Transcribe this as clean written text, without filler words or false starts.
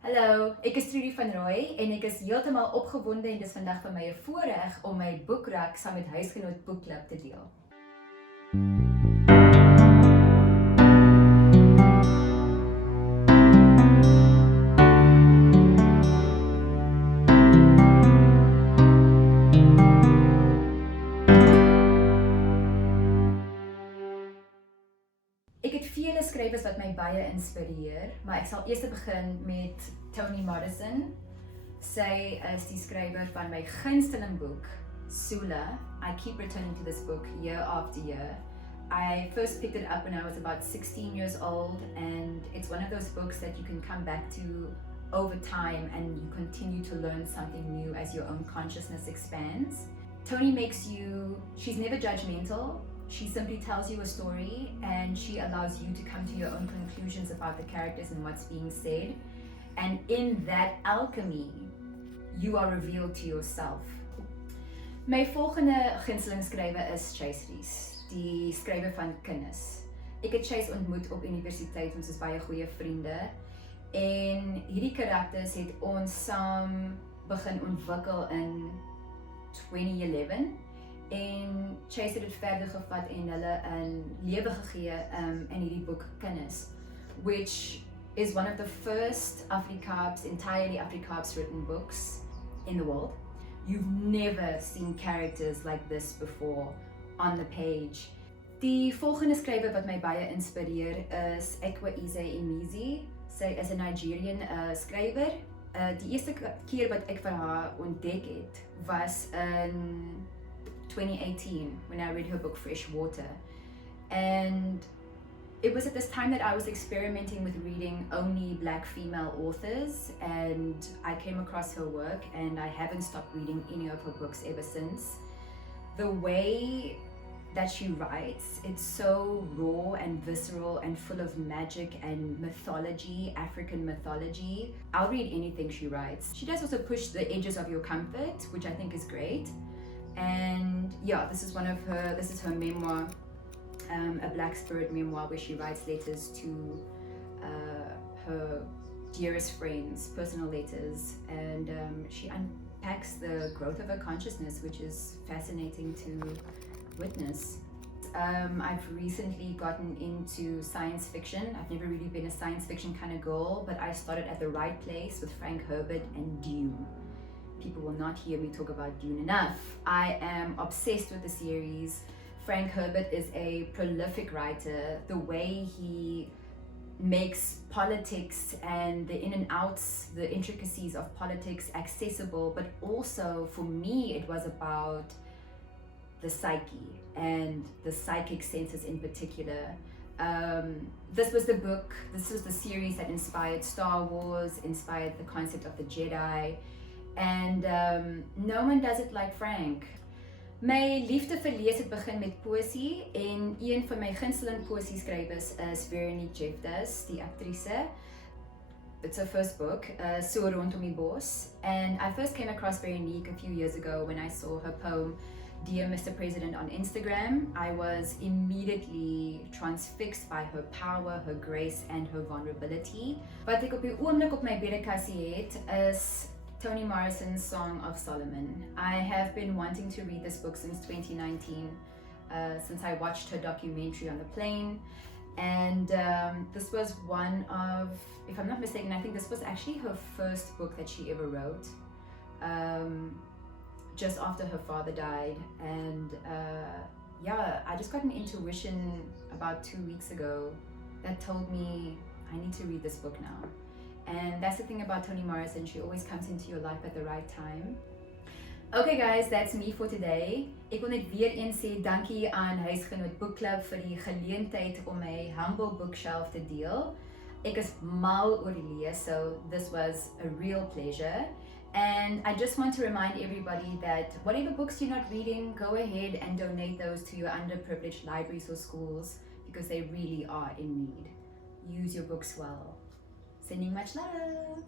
Hallo, ek is Trudy van Rooy en ek is heeltemal opgewonde en dis vandag vir my 'n voorreg om my boekrak saam met Huisgenoot Boekklub te deel. Ek het vele skrywers wat my baie inspireer, maar ek sal eers begin met Toni Morrison. Sy is die skrywer van my gunsteling boek, Sula. I keep returning to this book year after year. I first picked it up when I was about 16 years old, and it's one of those books that you can come back to over time and you continue to learn something new as your own consciousness expands. Toni she's never judgmental. She simply tells you a story and she allows you to come to your own conclusions about the characters and what's being said. And in that alchemy, you are revealed to yourself. My volgende gunsteling skrywer is Chase Reese, die skrywer van Kinders. Ek het Chase ontmoet op universiteit, ons is baie goeie vriende. En hierdie karakters het ons saam begin ontwikkel in 2011. En Chase het dit verder gevat en hulle 'n lewe gegee in hierdie boek Kinders, which is one of the first entirely Afrikaans written books in the world. You've never seen characters like this before on the page. Die volgende skrywer wat my baie inspireer is Aktrise Emezi. Sy is 'n Nigerian skrywer. Die eerste keer wat ek vir haar ontdek het was in 2018 when I read her book Fresh Water, and it was at this time that I was experimenting with reading only black female authors, and I came across her work and I haven't stopped reading any of her books ever since. The way that she writes, it's so raw and visceral and full of magic and mythology, African mythology. I'll read anything she writes. She does also push the edges of your comfort, which I think is great. And yeah, this is her memoir, a Black Spirit memoir where she writes letters to her dearest friends, personal letters, and she unpacks the growth of her consciousness, which is fascinating to witness. I've recently gotten into science fiction. I've never really been a science fiction kind of girl, but I started at the right place with Frank Herbert and Dune. People will not hear me talk about Dune enough. I am obsessed with the series. Frank Herbert is a prolific writer. The way he makes politics and the in and outs, the intricacies of politics accessible, but also for me it was about the psyche and the psychic senses in particular. This was the series that inspired Star Wars, inspired the concept of the Jedi. And no one does it like Frank. My liefde vir lees het begin met poesie en een van my gunsteling poesie skrywers is Veronique Jeffers, die aktrise. It's her first book, So Rondom die Bos. And I first came across Veronique a few years ago when I saw her poem Dear Mr. President on Instagram. I was immediately transfixed by her power, her grace and her vulnerability. Wat ek op die oomblik op my bedekassie het is Toni Morrison's Song of Solomon. I have been wanting to read this book since 2019, since I watched her documentary on the plane. And this was one of, if I'm not mistaken, I think this was actually her first book that she ever wrote, just after her father died. And yeah, I just got an intuition about 2 weeks ago that told me I need to read this book now. And that's the thing about Toni Morrison, she always comes into your life at the right time. Okay guys, that's me for today. Ek wil net weer eens sê dankie aan Huisgenoot Boekklub vir die geleentheid om my humble bookshelf te deel. Ek is mal oor die lees, so this was a real pleasure. And I just want to remind everybody that whatever books you're not reading, go ahead and donate those to your underprivileged libraries or schools because they really are in need. Use your books well. Sending much love.